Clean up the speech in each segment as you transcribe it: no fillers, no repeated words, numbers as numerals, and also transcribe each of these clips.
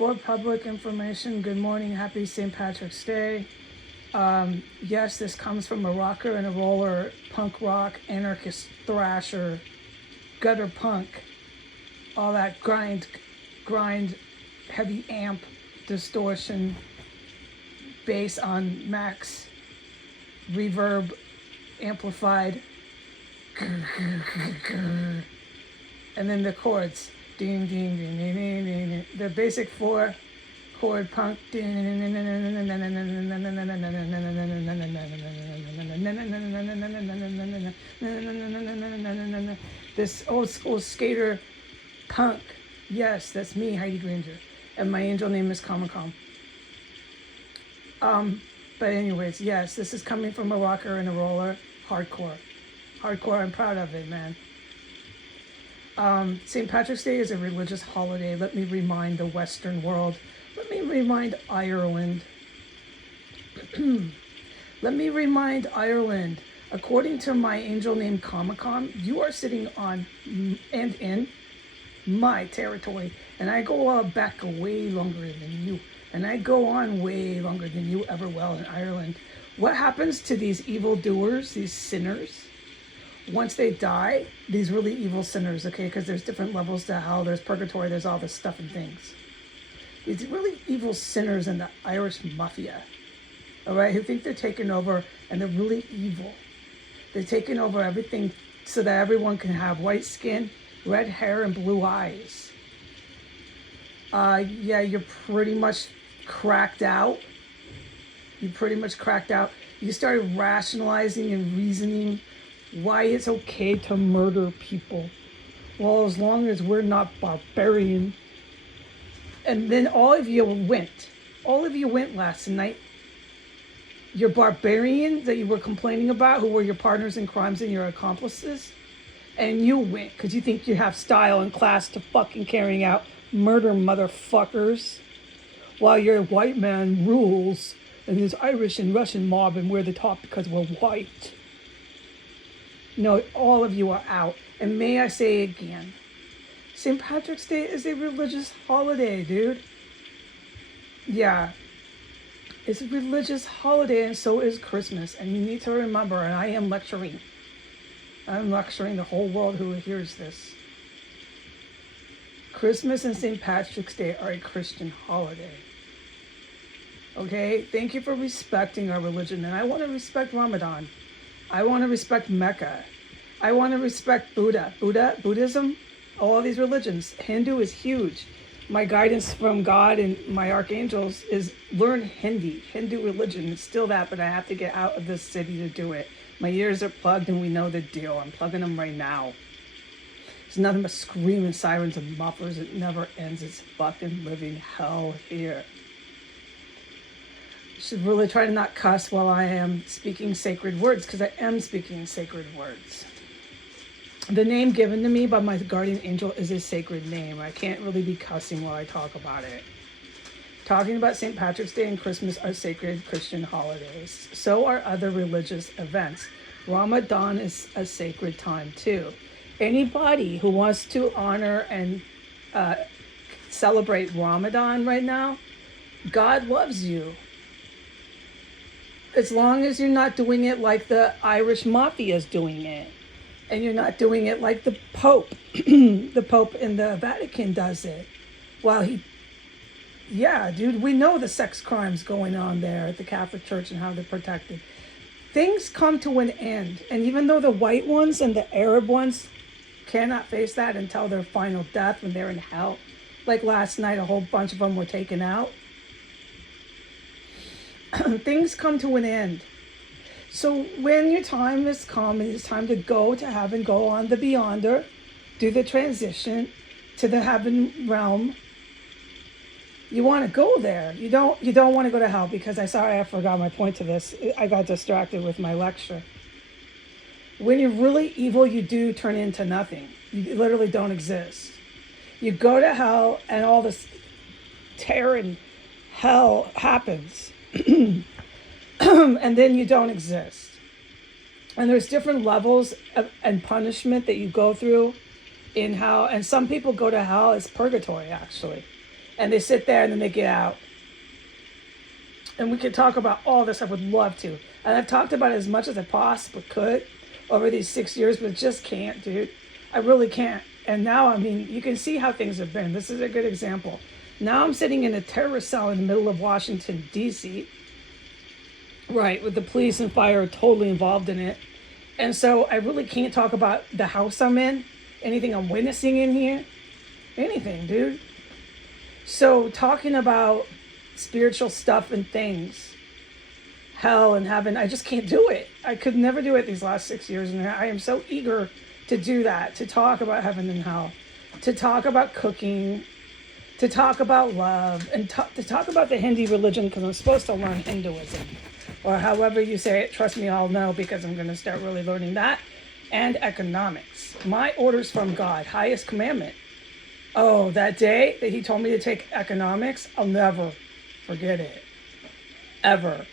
For public information, good morning, happy St. Patrick's Day. Yes, this comes from a rocker and a roller, punk rock, anarchist thrasher, gutter punk, all that grind, heavy amp, distortion, bass on max, reverb, amplified, and then the chords. Ding, ding, ding, ding, ding, ding. The basic 4-chord punk. This old school skater punk. Yes, that's me, Heidi Granger. And my angel name is Comic-Con. But anyways, yes, this is coming from a rocker and a roller. Hardcore. Hardcore, I'm proud of it, man. St. Patrick's Day is a religious holiday. Let me remind the Western world. Let me remind Ireland. Let me remind Ireland. According to my angel named Comic-Con, you are sitting on and in my territory. And I go back way longer than you. And I go on way longer than you ever will in Ireland. What happens to these evildoers, these sinners? Once they die, these really evil sinners, okay, because there's different levels to hell, there's purgatory, there's all this stuff and things. These really evil sinners in the Irish mafia, all right, who think they're taking over, and they're really evil. They're taking over everything so that everyone can have white skin, red hair, and blue eyes. Yeah, you're pretty much cracked out. You pretty much cracked out. You started rationalizing and reasoning why it's okay to murder people. Well, as long as we're not barbarian. And then all of you went last night. Your barbarians that you were complaining about, who were your partners in crimes and your accomplices, and you went because you think you have style and class to fucking carrying out murder, motherfuckers, while your white man rules and this Irish and Russian mob and we're the top because we're white. No, all of you are out. And may I say again, St. Patrick's Day is a religious holiday, dude. Yeah, it's a religious holiday, and so is Christmas. And you need to remember, and I am lecturing. I'm lecturing the whole world who hears this. Christmas and St. Patrick's Day are a Christian holiday. Okay? Thank you for respecting our religion. And I want to respect Ramadan. I want to respect Mecca. I want to respect Buddhism, all these religions. Hindu is huge. My guidance from God and my archangels is learn Hindi. Hindu religion is still that, but I have to get out of this city to do it. My ears are plugged and we know the deal. I'm plugging them right now. It's nothing but screaming sirens and mufflers. It never ends. It's fucking living hell here. Should really try to not cuss while I am speaking sacred words, because I am speaking sacred words. The name given to me by my guardian angel is a sacred name. I can't really be cussing while I talk about it. Talking about St. Patrick's Day and Christmas are sacred Christian holidays. So are other religious events. Ramadan is a sacred time too. Anybody who wants to honor and celebrate Ramadan right now, God loves you. As long as you're not doing it like the Irish mafia is doing it. And you're not doing it like the Pope. The Pope in the Vatican does it. Yeah, dude, we know the sex crimes going on there at the Catholic Church and how they're protected. Things come to an end. And even though the white ones and the Arab ones cannot face that until their final death when they're in hell, like last night, a whole bunch of them were taken out. Things come to an end. So when your time has come and it's time to go to heaven, go on the beyonder, do the transition to the heaven realm, you want to go there. You don't want to go to hell, because I forgot my point to this. I got distracted with my lecture. When you're really evil, you do turn into nothing. You literally don't exist. You go to hell and all this terror and hell happens. And then you don't exist. And there's different levels and punishment that you go through in hell. And some people go to hell as purgatory, actually. and they sit there and then they get out. And we could talk about all this. I would love to. And I've talked about it as much as I possibly could over these 6 years, but just can't, dude. I really can't. And now, I mean, you can see how things have been. This is a good example. Now I'm sitting in a terrorist cell in the middle of Washington, D.C., right, with the police and fire totally involved in it. And so I really can't talk about the house I'm in, anything I'm witnessing in here, anything, dude. So talking about spiritual stuff and things, hell and heaven, I just can't do it. I could never do it these last 6 years, and I am so eager to do that, to talk about heaven and hell, to talk about cooking, to talk about love, and to talk about the Hindu religion, because I'm supposed to learn Hinduism, or however you say it. Trust me, I'll know, because I'm going to start really learning that, and economics. My orders from God, highest commandment. Oh, that day that he told me to take economics, I'll never forget it, ever.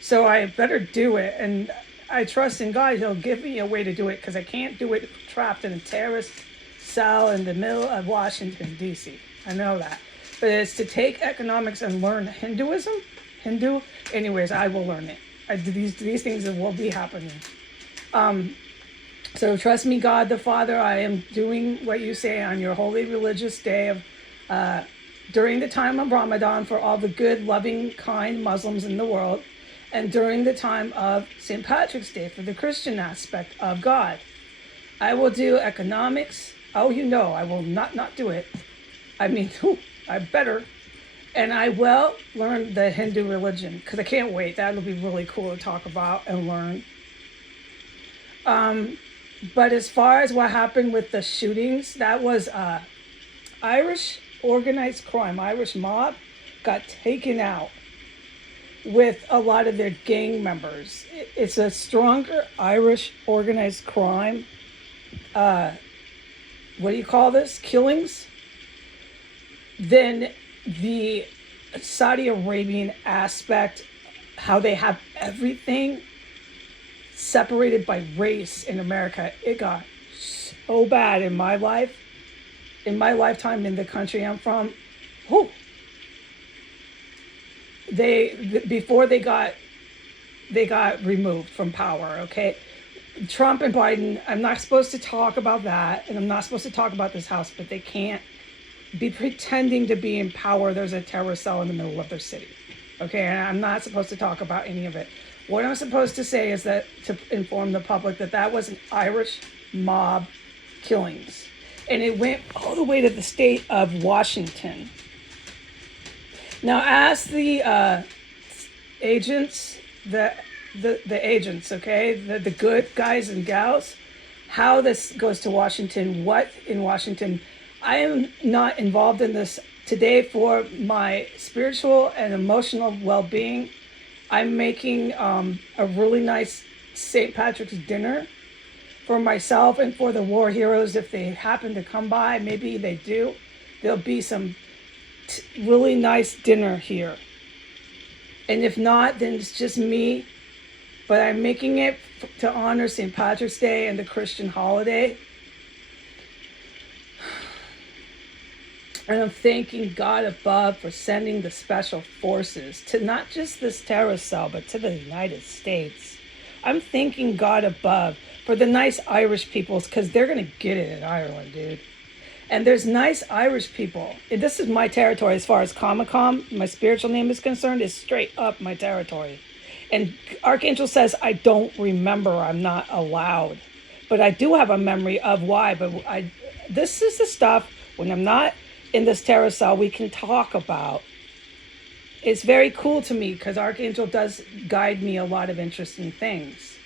So I better do it, and I trust in God. He'll give me a way to do it, because I can't do it trapped in a terrorist cell in the middle of Washington, D.C. I know that. But it's to take economics and learn Hindu. Anyways, I will learn it. These things will be happening. So trust me, God the Father, I am doing what you say on your holy religious day of during the time of Ramadan for all the good, loving, kind Muslims in the world, and during the time of St. Patrick's Day for the Christian aspect of God. I will do economics. Oh, you know, I will not do it. I mean, I better. And I will learn the Hindu religion, because I can't wait. That'll be really cool to talk about and learn. But as far as what happened with the shootings, that was Irish organized crime. Irish mob got taken out with a lot of their gang members. It's a stronger Irish organized crime. What do you call this? Killings? Than the Saudi Arabian aspect, how they have everything separated by race in America. It got so bad in my life, in my lifetime in the country I'm from. Whew. Before they got removed from power, okay? Trump and Biden, I'm not supposed to talk about that, and I'm not supposed to talk about this house, but they can't be pretending to be in power. There's a terror cell in the middle of their city, okay? And I'm not supposed to talk about any of it. What I'm supposed to say is that to inform the public that was an Irish mob killings, and it went all the way to the state of Washington. Now, ask the agents, the agents, okay, the good guys and gals, how this goes to Washington, what in Washington. I am not involved in this today for my spiritual and emotional well-being. I'm making a really nice St. Patrick's dinner for myself and for the war heroes. If they happen to come by, maybe they do. There'll be some really nice dinner here. And if not, then it's just me. But I'm making it to honor St. Patrick's Day and the Christian holiday. And I'm thanking God above for sending the special forces to not just this terror cell, but to the United States. I'm thanking God above for the nice Irish peoples, because they're going to get it in Ireland, dude. And there's nice Irish people. And this is my territory as far as Comic-Con, my spiritual name is concerned, is straight up my territory. And Archangel says, I don't remember, I'm not allowed. But I do have a memory of why. But this is the stuff, when I'm not in this terror cell, we can talk about. It's very cool to me, because Archangel does guide me a lot of interesting things.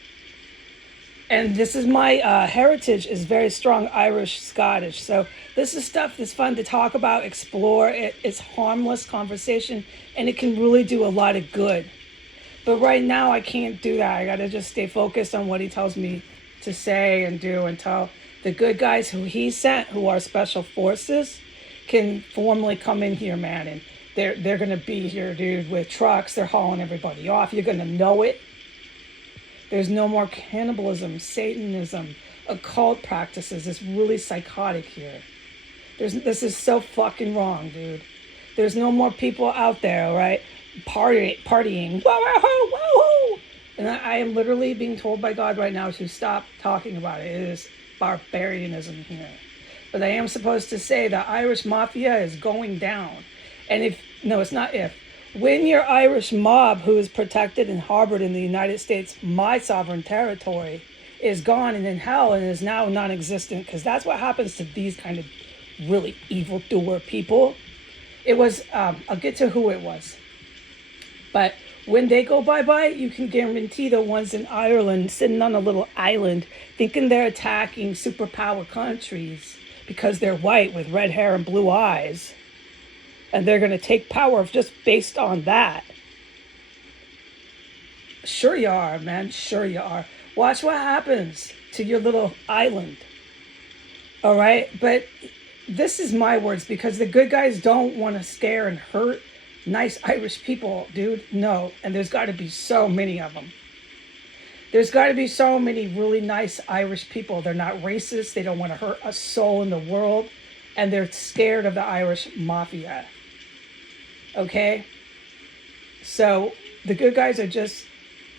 And this is my heritage is very strong Irish, Scottish. So this is stuff that's fun to talk about, explore. It's harmless conversation, and it can really do a lot of good. But right now I can't do that. I got to just stay focused on what he tells me to say and do, until the good guys who he sent, who are special forces, can formally come in here, man. And they're going to be here, dude, with trucks. They're hauling everybody off. You're going to know it. There's no more cannibalism, Satanism, occult practices. It's really psychotic here. This is so fucking wrong, dude. There's no more people out there, all right, partying. Woo-hoo, woo-hoo. And I am literally being told by God right now to stop talking about it. It is barbarianism here. But I am supposed to say the Irish mafia is going down. And if, no, it's not if. When your Irish mob, who is protected and harbored in the United States, my sovereign territory, is gone and in hell and is now non-existent, because that's what happens to these kind of really evil-doer people. It was, I'll get to who it was. But when they go bye-bye, you can guarantee the ones in Ireland sitting on a little island thinking they're attacking superpower countries because they're white with red hair and blue eyes. And they're going to take power just based on that. Sure you are, man. Sure you are. Watch what happens to your little island. All right? But this is my words, because the good guys don't want to scare and hurt nice Irish people, dude. No. And there's got to be so many of them. There's got to be so many really nice Irish people. They're not racist. They don't want to hurt a soul in the world. And they're scared of the Irish mafia. Okay? So the good guys are just,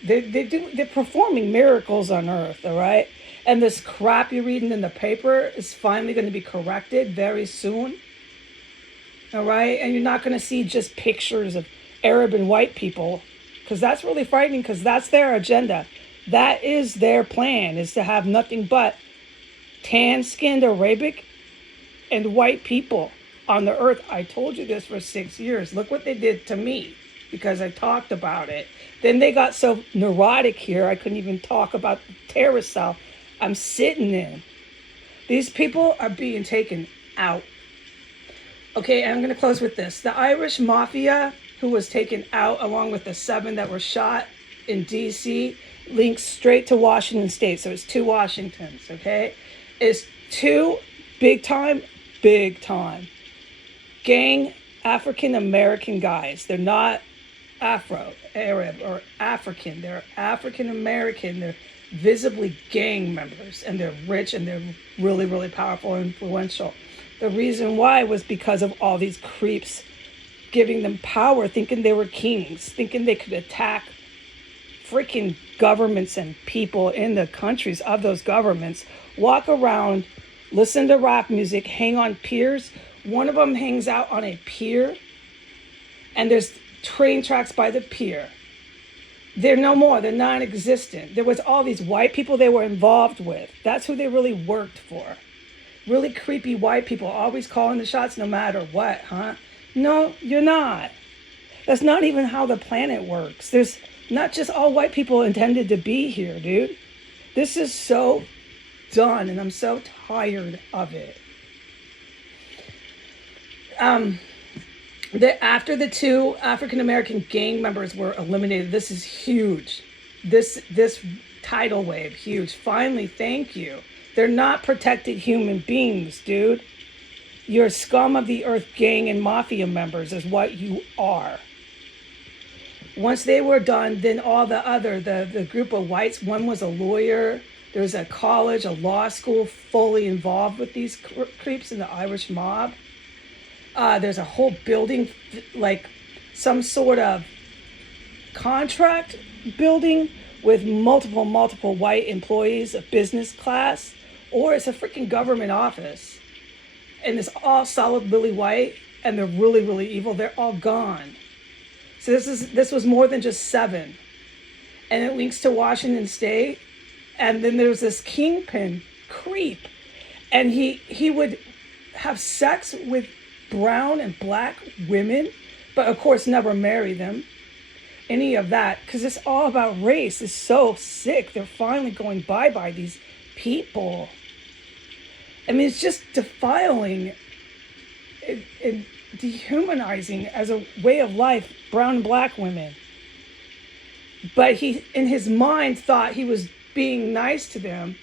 they're performing miracles on earth, all right? And this crap you're reading in the paper is finally going to be corrected very soon. All right? And you're not going to see just pictures of Arab and white people, because that's really frightening, because that's their agenda. That is their plan, is to have nothing but tan-skinned Arabic and white people on the earth. I told you this for 6 years. Look what they did to me, because I talked about it. Then they got so neurotic here, I couldn't even talk about the terrorist cell I'm sitting in. These people are being taken out. Okay, I'm going to close with this. The Irish mafia, who was taken out along with the 7 that were shot in D.C., links straight to Washington State. So it's 2 Washingtons, okay? It's 2 big time gang African American guys. They're not Afro, Arab, or African. They're African American. They're visibly gang members, and they're rich, and they're really, really powerful and influential. The reason why was because of all these creeps giving them power, thinking they were kings, thinking they could attack freaking governments and people in the countries of those governments, walk around, listen to rock music, hang on piers. One of them hangs out on a pier, and there's train tracks by the pier. They're no more. They're non-existent. There was all these white people they were involved with. That's who they really worked for. Really creepy white people, always calling the shots no matter what, huh? No, you're not. That's not even how the planet works. There's not just all white people intended to be here, dude. This is so done, and I'm so tired of it. After the 2 African American gang members were eliminated, this is huge. This tidal wave, huge. Finally, thank you. They're not protected human beings, dude. You're scum of the earth gang and mafia members is what you are. Once they were done, then all the group of whites, one was a lawyer, there's a college, a law school fully involved with these creeps in the Irish mob. There's a whole building, like some sort of contract building with multiple white employees of business class, or it's a freaking government office. And it's all solidly white, and they're really, really evil. They're all gone. So this was more than just 7. And it links to Washington State. And then there's this kingpin creep. And he would have sex with brown and black women, but of course never marry them. Any of that, because it's all about race. It's so sick. They're finally going bye-bye, these people. I mean, it's just defiling and dehumanizing as a way of life, brown and black women. But he, in his mind, thought he was being nice to them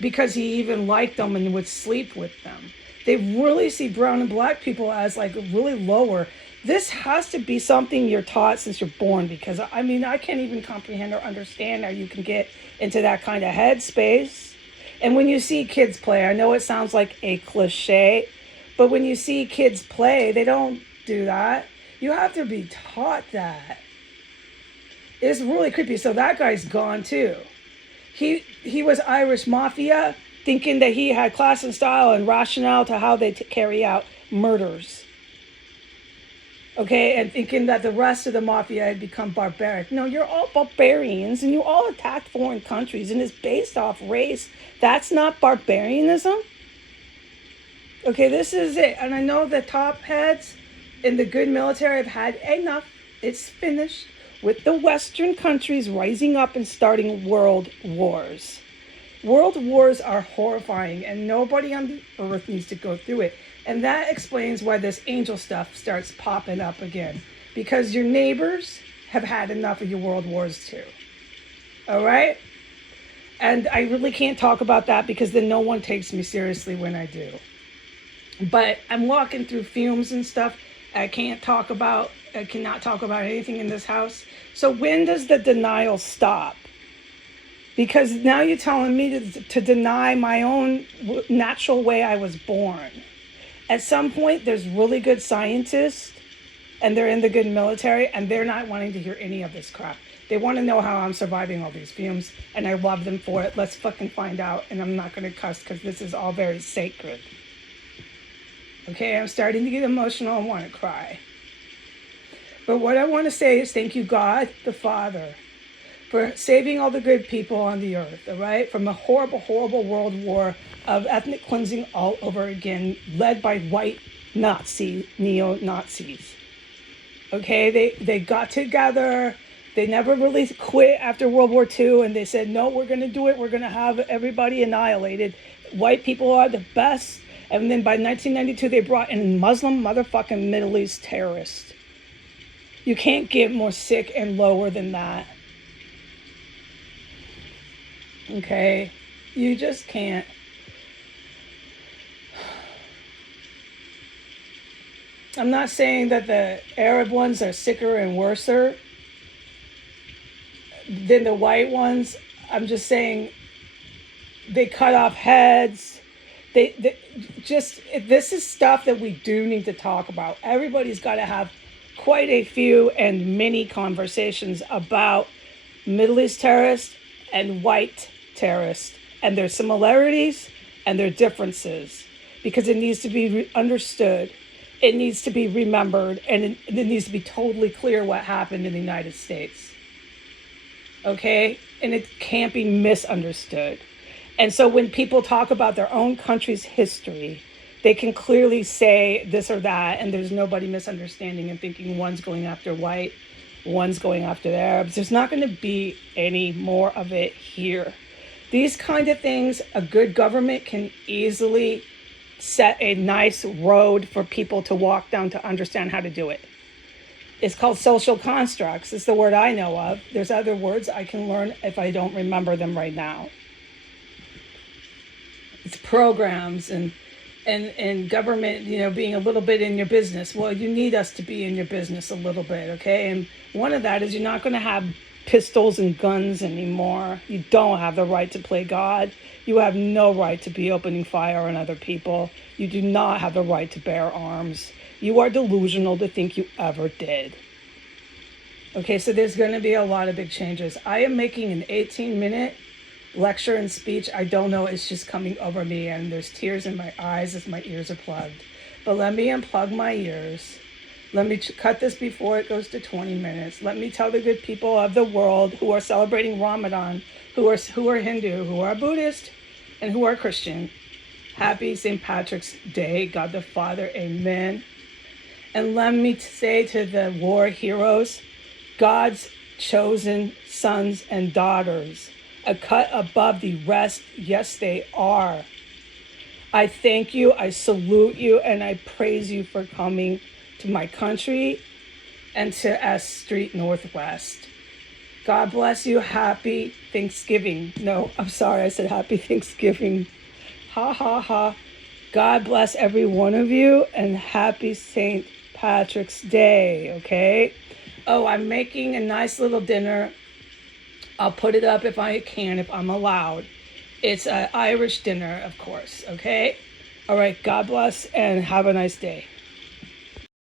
because he even liked them and would sleep with them. They really see brown and black people as like really lower. This has to be something you're taught since you're born, because I mean, I can't even comprehend or understand how you can get into that kind of headspace. And when you see kids play, I know it sounds like a cliche, but when you see kids play, they don't do that. You have to be taught that. It's really creepy. So that guy's gone too. He was Irish mafia, thinking that he had class and style and rationale to how they carry out murders. Okay, and thinking that the rest of the mafia had become barbaric. No, you're all barbarians and you all attacked foreign countries and it's based off race. That's not barbarianism. Okay, this is it. And I know the top heads in the good military have had enough. It's finished with the Western countries rising up and starting world wars. World wars are horrifying and nobody on the earth needs to go through it. And that explains why this angel stuff starts popping up again. Because your neighbors have had enough of your world wars too. All right? And I really can't talk about that because then no one takes me seriously when I do. But I'm walking through fumes and stuff. I cannot talk about anything in this house. So when does the denial stop? Because now you're telling me to deny my own natural way I was born. At some point, there's really good scientists and they're in the good military and they're not wanting to hear any of this crap. They want to know how I'm surviving all these fumes and I love them for it. Let's fucking find out. And I'm not going to cuss because this is all very sacred. Okay, I'm starting to get emotional and want to cry. But what I want to say is thank you, God, the Father, for saving all the good people on the earth, all right? From a horrible, horrible world war of ethnic cleansing all over again, led by white Nazi, neo-Nazis. Okay, they got together. They never really quit after World War II, and they said, no, we're going to do it. We're going to have everybody annihilated. White people are the best. And then by 1992, they brought in Muslim motherfucking Middle East terrorists. You can't get more sick and lower than that. Okay? You just can't. I'm not saying that the Arab ones are sicker and worser than the white ones. I'm just saying they cut off heads. They just, this is stuff that we do need to talk about. Everybody's got to have quite a few and many conversations about Middle East terrorists and white terrorists and their similarities and their differences, because it needs to be understood. It needs to be remembered, and it needs to be totally clear what happened in the United States. Okay? And it can't be misunderstood. And so when people talk about their own country's history, they can clearly say this or that, and there's nobody misunderstanding and thinking one's going after white, one's going after the Arabs. There's not going to be any more of it here. These kind of things, a good government can easily set a nice road for people to walk down to understand how to do it. It's called social constructs. It's the word I know of. There's other words I can learn if I don't remember them right now. It's programs and government, being a little bit in your business. Well, you need us to be in your business a little bit, okay? And one of that is you're not going to have pistols and guns anymore. You don't have the right to play God. You have no right to be opening fire on other people. You do not have the right to bear arms. You are delusional to think you ever did. Okay, so there's going to be a lot of big changes. I am making an 18-minute lecture and speech. I don't know, it's just coming over me, and there's tears in my eyes as my ears are plugged. But let me unplug my ears. Let me cut this before it goes to 20 minutes. Let me tell the good people of the world who are celebrating Ramadan, who are Hindu, who are Buddhist, and who are Christian, happy St. Patrick's Day, God the Father, amen. And let me say to the war heroes, God's chosen sons and daughters, a cut above the rest, yes, they are. I thank you, I salute you, and I praise you for coming to my country and to S Street Northwest. God bless you. Happy Thanksgiving. No, I'm sorry, I said happy Thanksgiving. Ha, ha, ha. God bless every one of you, and happy St. Patrick's Day, okay? Oh, I'm making a nice little dinner. I'll put it up if I can, if I'm allowed. It's an Irish dinner, of course, okay? All right, God bless, and have a nice day.